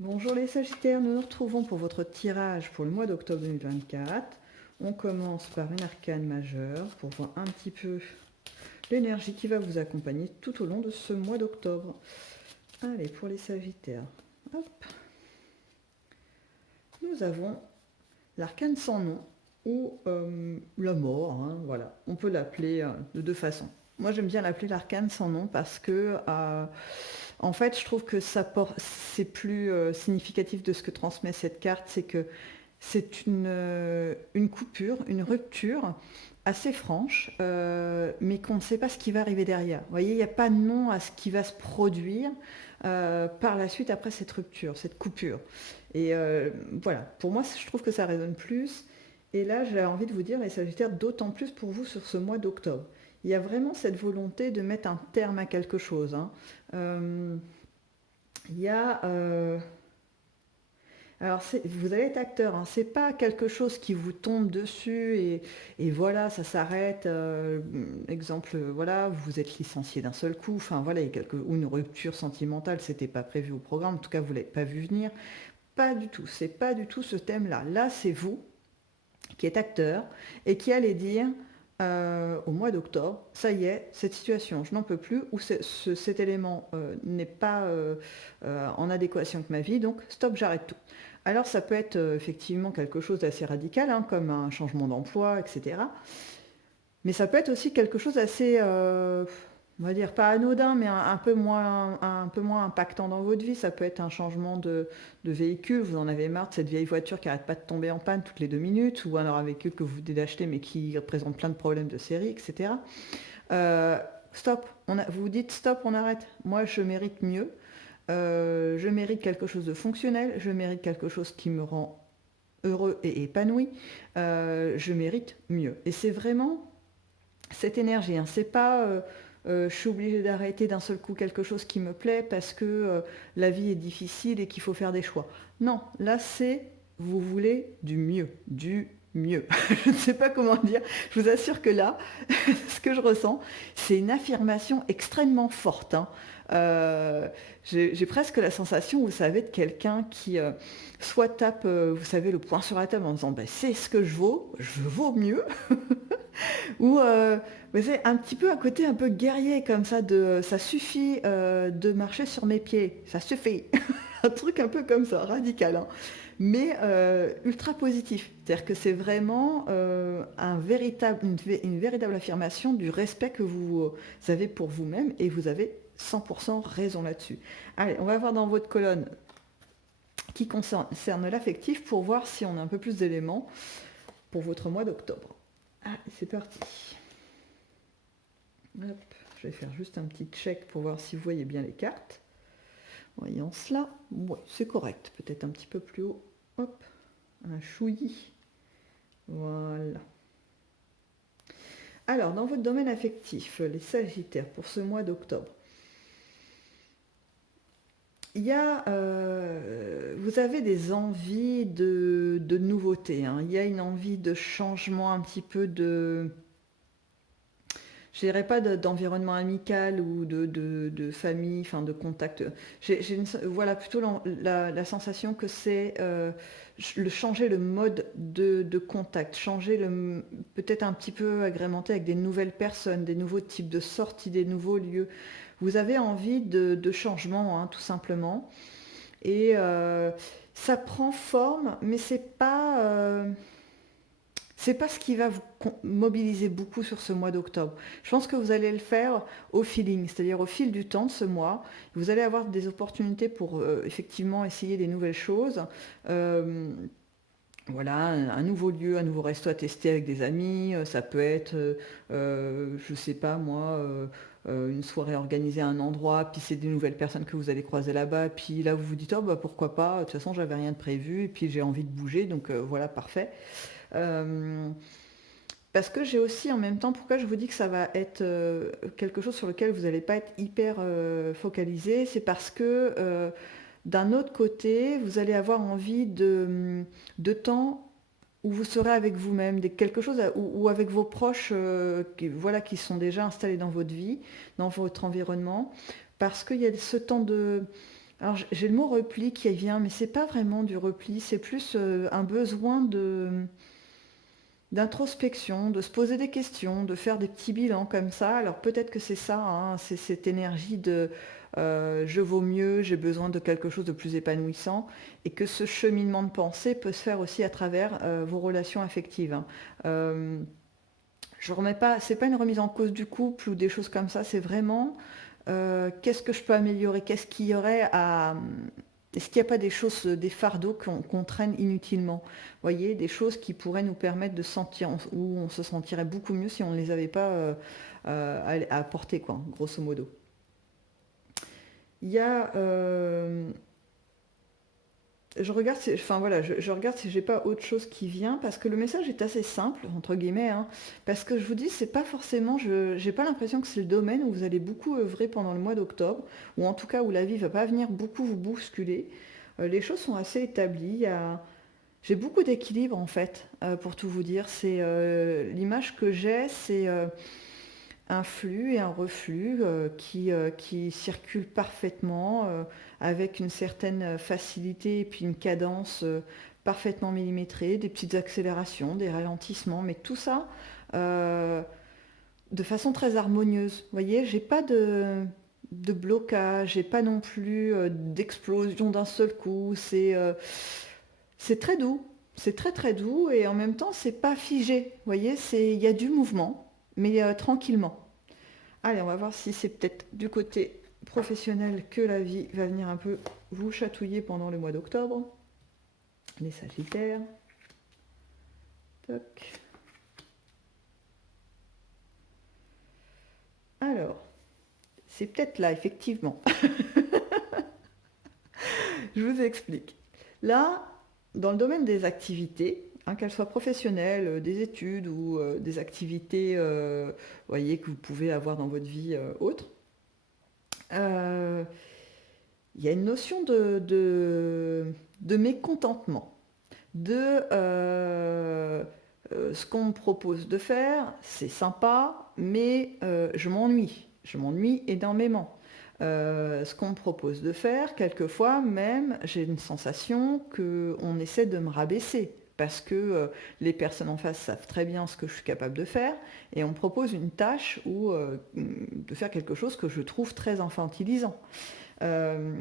Bonjour les Sagittaires, nous nous retrouvons pour votre tirage pour le mois d'octobre 2024. On commence par une arcane majeure pour voir un petit peu l'énergie qui va vous accompagner tout au long de ce mois d'octobre. Allez, pour les Sagittaires, hop, nous avons l'arcane sans nom ou la mort, hein, voilà. On peut l'appeler de deux façons. Moi j'aime bien l'appeler l'arcane sans nom parce que en fait je trouve que c'est plus significatif de ce que transmet cette carte, c'est que c'est une coupure, une rupture assez franche, mais qu'on ne sait pas ce qui va arriver derrière. Vous voyez, il n'y a pas de nom à ce qui va se produire par la suite après cette rupture, cette coupure. Et voilà, pour moi, je trouve que ça résonne plus. Et là, j'ai envie de vous dire, les Sagittaires, d'autant plus pour vous sur ce mois d'octobre. Il y a vraiment cette volonté de mettre un terme à quelque chose, hein. Il y a... alors, vous allez être acteur, hein, c'est pas quelque chose qui vous tombe dessus et voilà, ça s'arrête. Exemple, voilà, vous vous êtes licencié d'un seul coup, enfin voilà, ou une rupture sentimentale, c'était pas prévu au programme, en tout cas vous l'avez pas vu venir. Pas du tout, c'est pas du tout ce thème-là. Là, c'est vous qui êtes acteur et qui allez dire au mois d'octobre, ça y est, cette situation, je n'en peux plus, ou cet élément n'est pas en adéquation avec ma vie, donc stop, j'arrête tout. Alors ça peut être effectivement quelque chose d'assez radical, hein, comme un changement d'emploi, etc. Mais ça peut être aussi quelque chose d'assez, on va dire, pas anodin, mais un peu moins impactant dans votre vie. Ça peut être un changement de véhicule, vous en avez marre de cette vieille voiture qui n'arrête pas de tomber en panne toutes les 2 minutes, ou alors un véhicule que vous venez d'acheter mais qui représente plein de problèmes de série, etc. Euh, Stop, vous vous dites stop, on arrête. Moi, je mérite mieux. Je mérite quelque chose de fonctionnel, je mérite quelque chose qui me rend heureux et épanoui. Je mérite mieux. Et c'est vraiment cette énergie, hein. C'est pas je suis obligée d'arrêter d'un seul coup quelque chose qui me plaît parce que la vie est difficile et qu'il faut faire des choix. Non, là c'est vous voulez du mieux, du mieux. Je ne sais pas comment dire. Je vous assure que là, ce que je ressens, c'est une affirmation extrêmement forte, hein. Euh, j'ai presque la sensation, vous savez, de quelqu'un qui soit tape, vous savez, le poing sur la table en disant bah, c'est ce que je vaux mieux, ou c'est un petit peu un côté un peu guerrier comme ça, de ça suffit de marcher sur mes pieds, ça suffit. Un truc un peu comme ça, radical, hein. Mais ultra positif. C'est-à-dire que c'est vraiment une véritable affirmation du respect que vous avez pour vous-même et vous avez 100% raison là-dessus. Allez, on va voir dans votre colonne qui concerne l'affectif pour voir si on a un peu plus d'éléments pour votre mois d'octobre. Allez, c'est parti. Hop, je vais faire juste un petit check pour voir si vous voyez bien les cartes. Voyons cela. Ouais, c'est correct. Peut-être un petit peu plus haut. Hop, un chouillis. Voilà. Alors, dans votre domaine affectif, les Sagittaires, pour ce mois d'octobre, il y a, vous avez des envies de nouveautés, hein. Il y a une envie de changement, un petit peu de, je dirais pas d'environnement amical ou de famille, enfin de contact. Voilà plutôt la sensation que c'est changer le mode de contact, peut-être un petit peu agrémenté avec des nouvelles personnes, des nouveaux types de sorties, des nouveaux lieux. Vous avez envie de changement, hein, tout simplement. Et ça prend forme, mais c'est pas ce qui va vous mobiliser beaucoup sur ce mois d'octobre. Je pense que vous allez le faire au feeling, c'est-à-dire au fil du temps de ce mois. Vous allez avoir des opportunités pour effectivement essayer des nouvelles choses. Euh, voilà, un nouveau lieu, un nouveau resto à tester avec des amis. Ça peut être, je sais pas moi, une soirée organisée à un endroit, puis c'est des nouvelles personnes que vous allez croiser là-bas, puis là vous vous dites oh bah pourquoi pas, de toute façon j'avais rien de prévu, et puis j'ai envie de bouger, donc voilà, parfait. Euh, Parce que j'ai aussi en même temps, pourquoi je vous dis que ça va être quelque chose sur lequel vous n'allez pas être hyper focalisé, c'est parce que d'un autre côté, vous allez avoir envie de temps où vous serez avec vous-même, quelque chose ou avec vos proches voilà, qui sont déjà installés dans votre vie, dans votre environnement, parce qu'il y a ce temps Alors j'ai le mot repli qui vient, mais c'est pas vraiment du repli, c'est plus un besoin d'introspection, de se poser des questions, de faire des petits bilans comme ça. Alors peut-être que c'est ça, hein, c'est cette énergie de je vaux mieux, j'ai besoin de quelque chose de plus épanouissant, et que ce cheminement de pensée peut se faire aussi à travers vos relations affectives, hein. Euh, je remets pas, c'est pas une remise en cause du couple ou des choses comme ça, c'est vraiment qu'est-ce que je peux améliorer, qu'est-ce qu'il y aurait à... Est-ce qu'il n'y a pas des choses, des fardeaux qu'on traîne inutilement? Vous voyez, des choses qui pourraient nous permettre de sentir, où on se sentirait beaucoup mieux si on ne les avait pas à porter, quoi, grosso modo. Il y a je regarde si, enfin voilà, je regarde si j'ai pas autre chose qui vient parce que le message est assez simple entre guillemets, hein, parce que je vous dis c'est pas forcément, j'ai pas l'impression que c'est le domaine où vous allez beaucoup œuvrer pendant le mois d'octobre, ou en tout cas où la vie va pas venir beaucoup vous bousculer. Les choses sont assez établies. J'ai beaucoup d'équilibre en fait, pour tout vous dire. C'est l'image que j'ai, c'est un flux et un reflux qui circulent parfaitement avec une certaine facilité et puis une cadence parfaitement millimétrée, des petites accélérations, des ralentissements, mais tout ça euh, de façon très harmonieuse. Vous voyez, j'ai pas de blocage, j'ai pas non plus d'explosion d'un seul coup. C'est très doux, c'est très très doux et en même temps c'est pas figé. Vous voyez, il y a du mouvement, mais tranquillement. Allez, on va voir si c'est peut-être du côté professionnel que la vie va venir un peu vous chatouiller pendant le mois d'octobre. Les Sagittaires. Toc. Alors, c'est peut-être là, effectivement. Je vous explique. Là, dans le domaine des activités, hein, qu'elles soient professionnelles, des études ou des activités voyez, que vous pouvez avoir dans votre vie autre, euh, il y a une notion de mécontentement, de ce qu'on me propose de faire, c'est sympa, mais je m'ennuie énormément. Ce qu'on me propose de faire, quelquefois même, j'ai une sensation qu'on essaie de me rabaisser. Parce que les personnes en face savent très bien ce que je suis capable de faire, et on me propose une tâche ou de faire quelque chose que je trouve très infantilisant. Euh,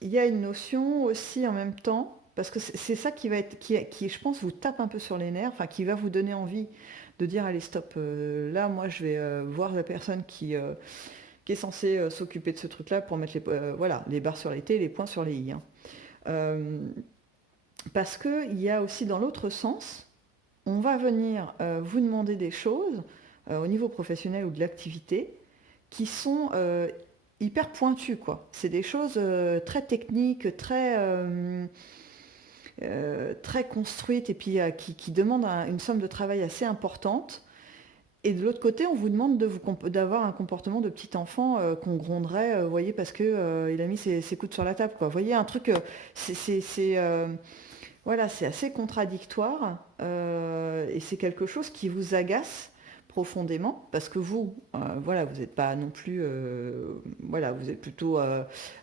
il y a une notion aussi en même temps, parce que c'est ça qui va être, qui, je pense, vous tape un peu sur les nerfs, enfin qui va vous donner envie de dire allez stop, là moi je vais voir la personne qui est censée s'occuper de ce truc-là pour mettre voilà, les barres sur les T et les points sur les I, hein. Euh, Parce qu'il y a aussi dans l'autre sens, on va venir vous demander des choses au niveau professionnel ou de l'activité qui sont hyper pointues, quoi. C'est des choses très techniques, très construites et puis qui demandent une somme de travail assez importante. Et de l'autre côté, on vous demande d'avoir un comportement de petit enfant qu'on gronderait, vous voyez, parce que il a mis ses coudes sur la table, quoi. Vous voyez, un truc, voilà, c'est assez contradictoire et c'est quelque chose qui vous agace profondément parce que vous, voilà, vous n'êtes pas non plus, voilà, vous êtes plutôt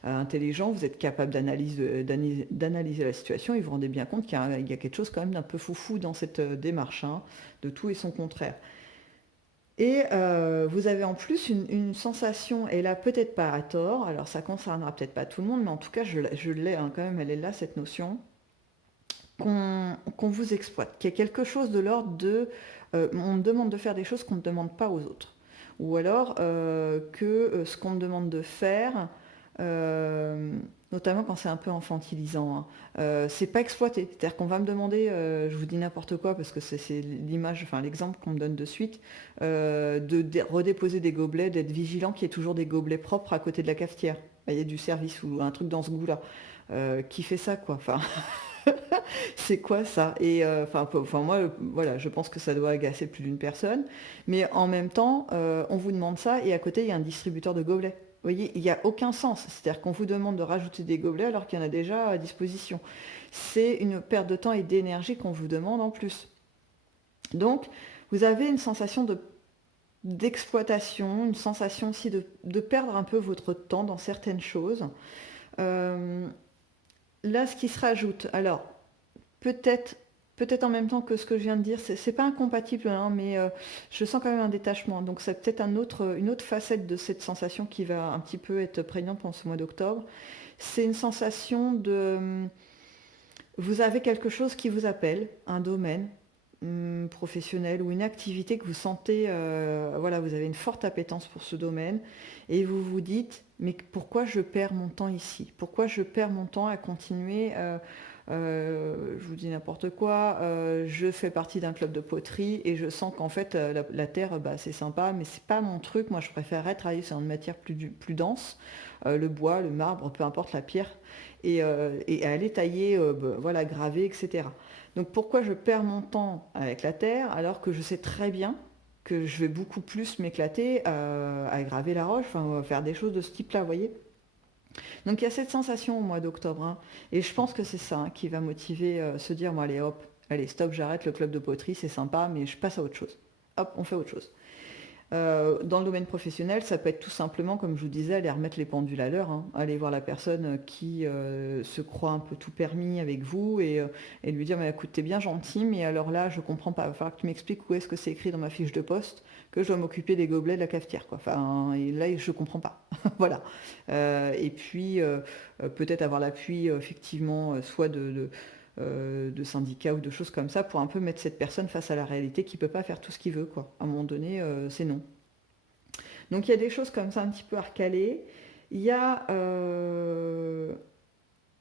intelligent, vous êtes capable d'analyser la situation et vous vous rendez bien compte qu'il y a quelque chose quand même d'un peu foufou dans cette démarche, hein, de tout et son contraire. Et vous avez en plus une sensation, et là peut-être pas à tort, alors ça concernera peut-être pas tout le monde, mais en tout cas je l'ai hein, quand même, elle est là cette notion, qu'on vous exploite, qu'il y a quelque chose de l'ordre de on me demande de faire des choses qu'on ne demande pas aux autres. Ou alors que ce qu'on me demande de faire, euh, notamment quand c'est un peu infantilisant, hein, c'est pas exploité. C'est-à-dire qu'on va me demander, je vous dis n'importe quoi parce que c'est l'image, enfin l'exemple qu'on me donne de suite, de redéposer des gobelets, d'être vigilant qu'il y ait toujours des gobelets propres à côté de la cafetière. Il y a du service ou un truc dans ce goût-là. Qui fait ça, quoi. Enfin, c'est quoi ça? Et enfin moi, voilà, je pense que ça doit agacer plus d'une personne. Mais en même temps, on vous demande ça et à côté, il y a un distributeur de gobelets. Vous voyez, il n'y a aucun sens. C'est-à-dire qu'on vous demande de rajouter des gobelets alors qu'il y en a déjà à disposition. C'est une perte de temps et d'énergie qu'on vous demande en plus. Donc, vous avez une sensation d'exploitation, une sensation aussi de perdre un peu votre temps dans certaines choses. Euh, Là, ce qui se rajoute, alors peut-être peut-être en même temps que ce que je viens de dire, c'est pas incompatible, hein, mais je sens quand même un détachement. Donc c'est peut-être une autre facette de cette sensation qui va un petit peu être prégnante pendant ce mois d'octobre. C'est une sensation de... Vous avez quelque chose qui vous appelle, un domaine professionnel ou une activité que vous sentez, voilà, vous avez une forte appétence pour ce domaine et vous vous dites, mais pourquoi je perds mon temps ici? Pourquoi je perds mon temps à continuer je vous dis n'importe quoi, je fais partie d'un club de poterie et je sens qu'en fait la terre bah, c'est sympa mais c'est pas mon truc, moi je préférerais travailler sur une matière plus dense, le bois, le marbre, peu importe la pierre, et aller tailler, bah, voilà, graver, etc. Donc pourquoi je perds mon temps avec la terre alors que je sais très bien que je vais beaucoup plus m'éclater à graver la roche, enfin, à faire des choses de ce type-là, vous voyez. Donc il y a cette sensation au mois d'octobre, hein, et je pense que c'est ça hein, qui va motiver, se dire, moi allez hop, allez stop, j'arrête le club de poterie, c'est sympa, mais je passe à autre chose. Hop, on fait autre chose. Dans le domaine professionnel, ça peut être tout simplement, comme je vous disais, aller remettre les pendules à l'heure, hein. Aller voir la personne qui se croit un peu tout permis avec vous et lui dire, mais écoute, t'es bien gentil, mais alors là, je comprends pas. Il va falloir que tu m'expliques où est-ce que c'est écrit dans ma fiche de poste que je dois m'occuper des gobelets de la cafetière, quoi. Enfin, et là, je comprends pas. Voilà. Et puis, peut-être avoir l'appui, effectivement, soit de syndicats ou de choses comme ça pour un peu mettre cette personne face à la réalité qui peut pas faire tout ce qu'il veut, quoi. À un moment donné, c'est non. Donc il y a des choses comme ça un petit peu à recaler. Il y a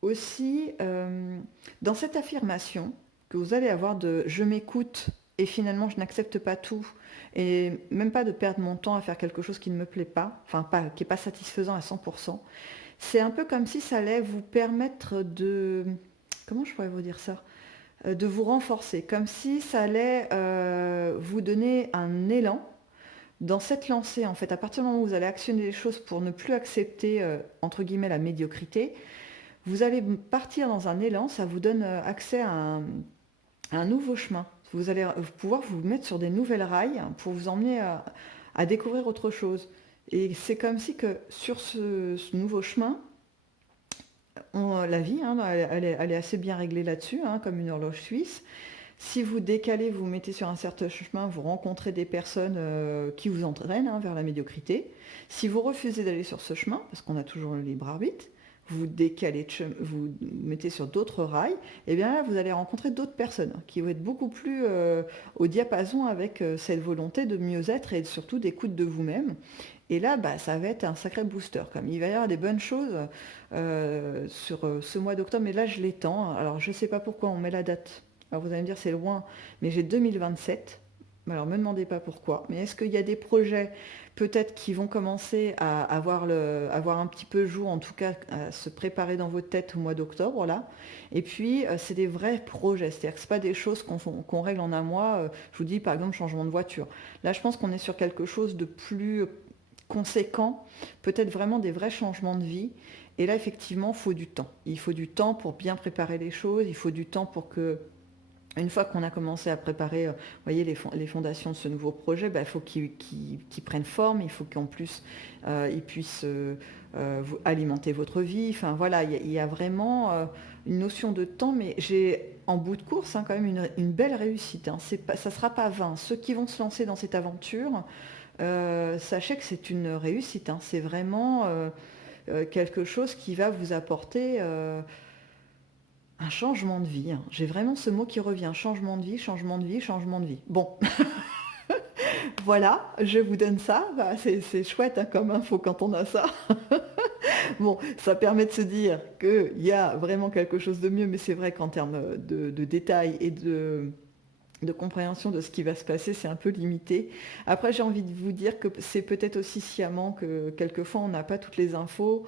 aussi dans cette affirmation que vous allez avoir de je m'écoute et finalement je n'accepte pas tout et même pas de perdre mon temps à faire quelque chose qui ne me plaît pas, enfin pas, qui n'est pas satisfaisant à 100%. C'est un peu comme si ça allait vous permettre de... Comment je pourrais vous dire ça? De vous renforcer, comme si ça allait vous donner un élan dans cette lancée, en fait, à partir du moment où vous allez actionner les choses pour ne plus accepter, entre guillemets, la médiocrité, vous allez partir dans un élan, ça vous donne accès à un nouveau chemin. Vous allez pouvoir vous mettre sur des nouvelles rails pour vous emmener à découvrir autre chose. Et c'est comme si que sur ce nouveau chemin, la vie, hein, elle est assez bien réglée là-dessus, hein, comme une horloge suisse. Si vous décalez, vous mettez sur un certain chemin, vous rencontrez des personnes qui vous entraînent hein, vers la médiocrité. Si vous refusez d'aller sur ce chemin, parce qu'on a toujours le libre arbitre, vous décalez, vous mettez sur d'autres rails, et bien là, vous allez rencontrer d'autres personnes qui vont être beaucoup plus au diapason avec cette volonté de mieux être et surtout d'écoute de vous-même. Et là, bah, ça va être un sacré booster. Comme il va y avoir des bonnes choses sur ce mois d'octobre, mais là, je l'étends. Alors, je ne sais pas pourquoi on met la date. Alors, vous allez me dire, c'est loin, mais j'ai 2027. Alors, ne me demandez pas pourquoi. Mais est-ce qu'il y a des projets, peut-être, qui vont commencer à avoir un petit peu jour, en tout cas, à se préparer dans votre tête au mois d'octobre, là. Et puis, c'est des vrais projets. C'est-à-dire que ce pas des choses qu'on règle en un mois. Je vous dis, par exemple, changement de voiture. Là, je pense qu'on est sur quelque chose de plus conséquent, peut-être vraiment des vrais changements de vie. Et là, effectivement, il faut du temps. Il faut du temps pour bien préparer les choses. Il faut du temps pour que, une fois qu'on a commencé à préparer, voyez, les fondations de ce nouveau projet, bah, il faut qu'il prenne forme. Il faut qu'en plus, il puisse alimenter votre vie. Enfin, voilà, il y a vraiment une notion de temps, mais j'ai en bout de course hein, quand même une belle réussite. Hein. Ça ne sera pas vain. Ceux qui vont se lancer dans cette aventure, sachez que c'est une réussite, hein. C'est vraiment quelque chose qui va vous apporter un changement de vie, hein. J'ai vraiment ce mot qui revient, changement de vie, changement de vie, changement de vie. Bon, voilà, je vous donne ça. Bah, c'est chouette hein, comme info quand on a ça. Bon, ça permet de se dire qu'il y a vraiment quelque chose de mieux, mais c'est vrai qu'en termes de détails et de compréhension de ce qui va se passer, c'est un peu limité. Après, j'ai envie de vous dire que c'est peut-être aussi sciemment que quelquefois on n'a pas toutes les infos,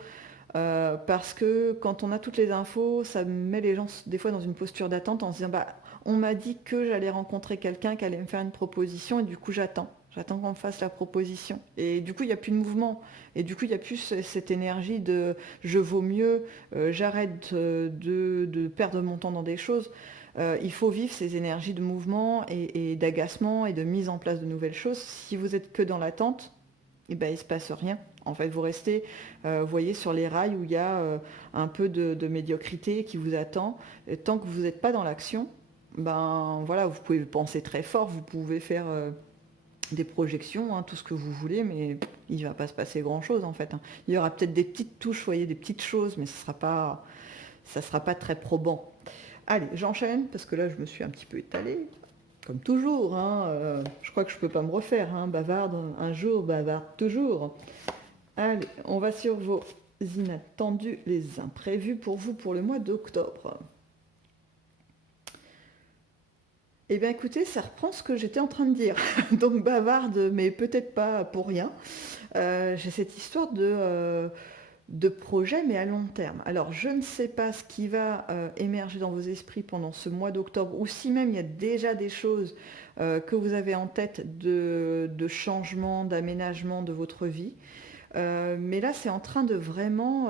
parce que quand on a toutes les infos, ça met les gens des fois dans une posture d'attente en se disant, bah, on m'a dit que j'allais rencontrer quelqu'un qui allait me faire une proposition et du coup j'attends. J'attends qu'on me fasse la proposition. Et du coup, il n'y a plus de mouvement. Et du coup, il n'y a plus cette énergie de je vaux mieux, j'arrête de perdre mon temps dans des choses. Il faut vivre ces énergies de mouvement et d'agacement et de mise en place de nouvelles choses. Si vous êtes que dans l'attente, eh ben, il ne se passe rien. En fait, vous restez, vous voyez, sur les rails où il y a un peu de médiocrité qui vous attend. Et tant que vous n'êtes pas dans l'action, ben voilà, vous pouvez penser très fort, vous pouvez faire des projections, hein, tout ce que vous voulez, mais il ne va pas se passer grand-chose en fait, hein. Il y aura peut-être des petites touches, vous voyez, des petites choses, mais ça sera pas très probant. Allez, j'enchaîne, parce que là, je me suis un petit peu étalée. Comme toujours, hein, je crois que je ne peux pas me refaire, hein, bavarde un jour, bavarde toujours. Allez, on va sur vos inattendus, les imprévus pour vous pour le mois d'octobre. Eh bien écoutez, ça reprend ce que j'étais en train de dire. Donc bavarde, mais peut-être pas pour rien. J'ai cette histoire de projet, mais à long terme. Alors je ne sais pas ce qui va émerger dans vos esprits pendant ce mois d'octobre, ou si même il y a déjà des choses que vous avez en tête de changement, d'aménagement de votre vie. Mais là, c'est en train de vraiment...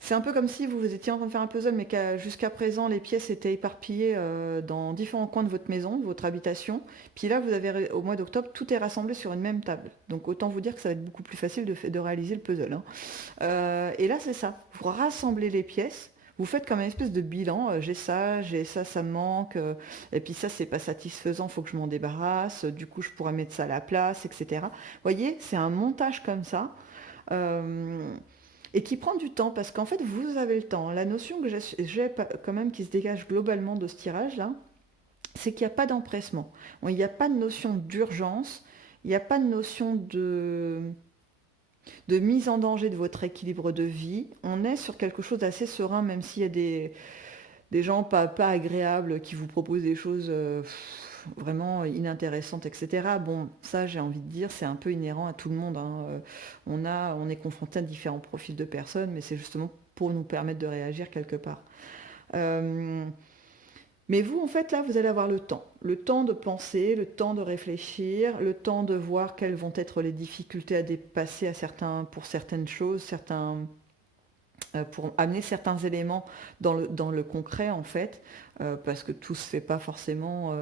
c'est un peu comme si vous étiez en train de faire un puzzle, mais jusqu'à présent, les pièces étaient éparpillées dans différents coins de votre maison, de votre habitation. Puis là, vous avez, au mois d'octobre, tout est rassemblé sur une même table. Donc autant vous dire que ça va être beaucoup plus facile de réaliser le puzzle, hein. Et là, c'est ça. Vous rassemblez les pièces. Vous faites comme une espèce de bilan. J'ai ça, ça me manque. Et puis ça, c'est pas satisfaisant, il faut que je m'en débarrasse. Du coup, je pourrais mettre ça à la place, etc. Vous voyez, c'est un montage comme ça. Euh, et qui prend du temps, parce qu'en fait, vous avez le temps. La notion que j'ai quand même qui se dégage globalement de ce tirage-là, c'est qu'il n'y a pas d'empressement. Bon, il n'y a pas de notion d'urgence, il n'y a pas de notion de mise en danger de votre équilibre de vie. On est sur quelque chose d'assez serein, même s'il y a des gens pas agréables qui vous proposent des choses vraiment inintéressantes, etc. Bon, ça, j'ai envie de dire, c'est un peu inhérent à tout le monde, hein. On est confronté à différents profils de personnes, mais c'est justement pour nous permettre de réagir quelque part. Euh, mais vous, en fait, là, vous allez avoir le temps de penser, le temps de réfléchir, le temps de voir quelles vont être les difficultés à dépasser pour certaines choses, pour amener certains éléments dans le concret en fait, parce que tout se fait pas forcément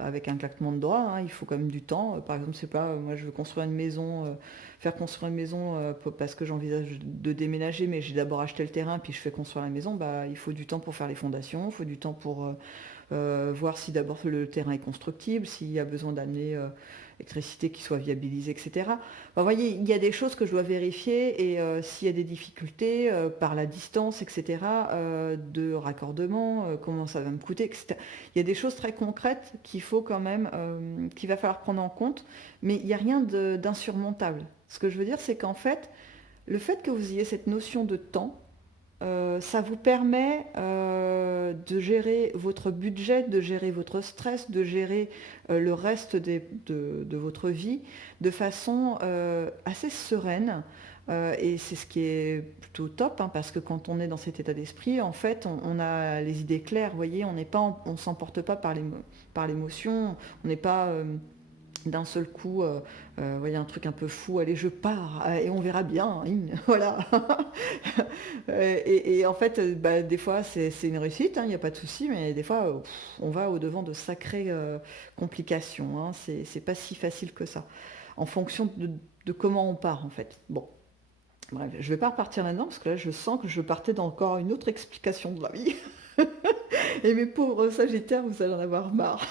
avec un claquement de doigts, hein. Il faut quand même du temps. Par exemple, c'est pas moi je veux construire une maison, faire construire une maison parce que j'envisage de déménager, mais j'ai d'abord acheté le terrain puis je fais construire la maison. Bah, il faut du temps pour faire les fondations, il faut du temps pour voir si d'abord le terrain est constructible, s'il y a besoin d'amener électricité qui soit viabilisée, etc. Enfin, vous voyez, il y a des choses que je dois vérifier et s'il y a des difficultés par la distance, etc., de raccordement, comment ça va me coûter, etc. Il y a des choses très concrètes qu'il faut quand même, qu'il va falloir prendre en compte, mais il n'y a rien d'insurmontable. Ce que je veux dire, c'est qu'en fait, le fait que vous ayez cette notion de temps, ça vous permet de gérer votre budget, de gérer votre stress, de gérer le reste de votre vie de façon assez sereine. Et c'est ce qui est plutôt top, hein, parce que quand on est dans cet état d'esprit, en fait, on a les idées claires, vous voyez, on s'emporte pas par l'émotion, on n'est pas d'un seul coup, voyez, un truc un peu fou, allez, je pars, et on verra bien, hein, voilà. Et en fait, bah, des fois, c'est une réussite, il n'y a pas de souci, mais des fois, on va au-devant de sacrées complications, hein. C'est pas si facile que ça, en fonction de comment on part, en fait. Bon, bref, je vais pas repartir là-dedans, parce que là, je sens que je partais dans encore une autre explication de la vie. Et mes pauvres Sagittaires, vous allez en avoir marre.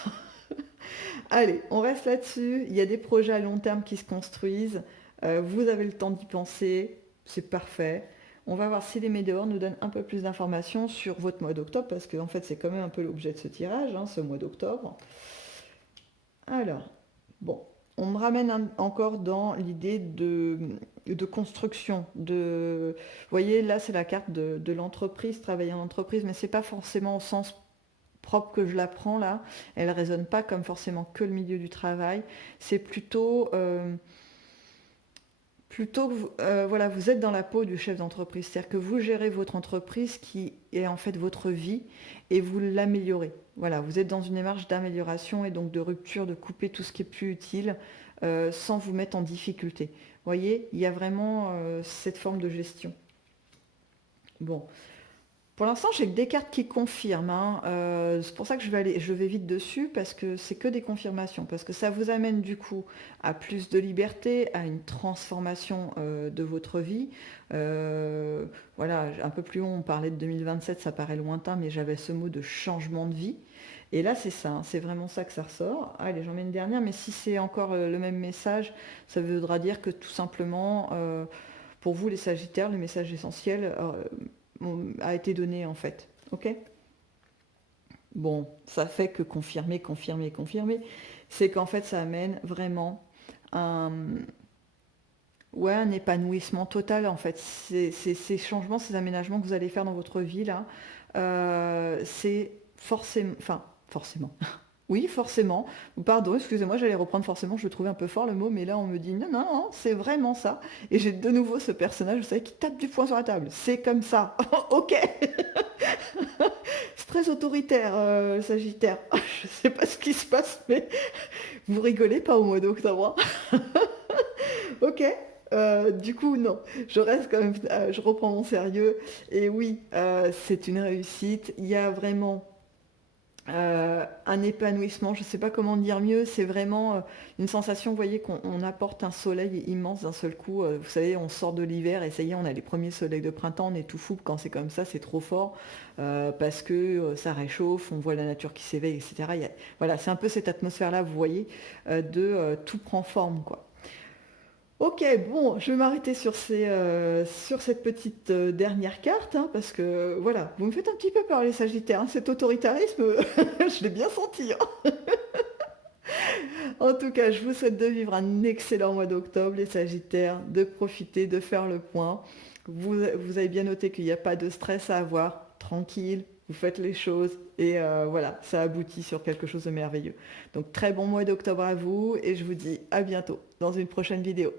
Allez, on reste là-dessus. Il y a des projets à long terme qui se construisent. Vous avez le temps d'y penser. C'est parfait. On va voir si les météores nous donnent un peu plus d'informations sur votre mois d'octobre, parce que en fait, c'est quand même un peu l'objet de ce tirage, hein, ce mois d'octobre. Alors, bon, on me ramène encore dans l'idée de construction. Vous voyez, là, c'est la carte de l'entreprise, travailler en entreprise, mais c'est pas forcément au sens propre que je la prends là. Elle ne résonne pas comme forcément que le milieu du travail. C'est plutôt que voilà, vous êtes dans la peau du chef d'entreprise. C'est-à-dire que vous gérez votre entreprise qui est en fait votre vie et vous l'améliorez. Voilà, vous êtes dans une démarche d'amélioration et donc de rupture, de couper tout ce qui est plus utile sans vous mettre en difficulté. Vous voyez, il y a vraiment cette forme de gestion. Bon. Pour l'instant, j'ai que des cartes qui confirment, hein. C'est pour ça que je vais vite dessus parce que c'est que des confirmations, parce que ça vous amène du coup à plus de liberté, à une transformation de votre vie. Euh, voilà, un peu plus haut, on parlait de 2027, ça paraît lointain, mais j'avais ce mot de changement de vie. Et là, c'est ça, hein, c'est vraiment ça que ça ressort. Allez, j'en mets une dernière, mais si c'est encore le même message, ça voudra dire que tout simplement, pour vous les Sagittaires, le message essentiel a été donné en fait. Ok. Bon, ça fait que confirmer, confirmer, confirmer. C'est qu'en fait, ça amène vraiment un, ouais, un épanouissement total en fait. Ces changements, ces aménagements que vous allez faire dans votre vie là, c'est forcément, enfin forcément. Oui, forcément. Pardon, excusez-moi, j'allais reprendre forcément, je le trouvais un peu fort le mot, mais là on me dit non, non, non, c'est vraiment ça. Et j'ai de nouveau ce personnage, vous savez, qui tape du poing sur la table. C'est comme ça. Ok. C'est très autoritaire, le Sagittaire. Je sais pas ce qui se passe, mais vous rigolez pas au mois d'octobre, hein. Ok. Du coup, non, je reste quand même, je reprends mon sérieux. Et oui, c'est une réussite. Il y a vraiment un épanouissement, je ne sais pas comment dire mieux, c'est vraiment une sensation, vous voyez, qu'on apporte un soleil immense d'un seul coup. Vous savez, on sort de l'hiver et ça y est, on a les premiers soleils de printemps, on est tout fou quand c'est comme ça, c'est trop fort, parce que ça réchauffe, on voit la nature qui s'éveille, etc. Voilà, c'est un peu cette atmosphère-là, vous voyez, de tout prend forme, quoi. Ok, bon, je vais m'arrêter sur sur cette petite dernière carte, hein, parce que voilà, vous me faites un petit peu peur les Sagittaires, hein, cet autoritarisme, je l'ai bien senti, hein. En tout cas, je vous souhaite de vivre un excellent mois d'octobre, les Sagittaires, de profiter, de faire le point. Vous avez bien noté qu'il n'y a pas de stress à avoir, tranquille, vous faites les choses et voilà, ça aboutit sur quelque chose de merveilleux. Donc très bon mois d'octobre à vous et je vous dis à bientôt dans une prochaine vidéo.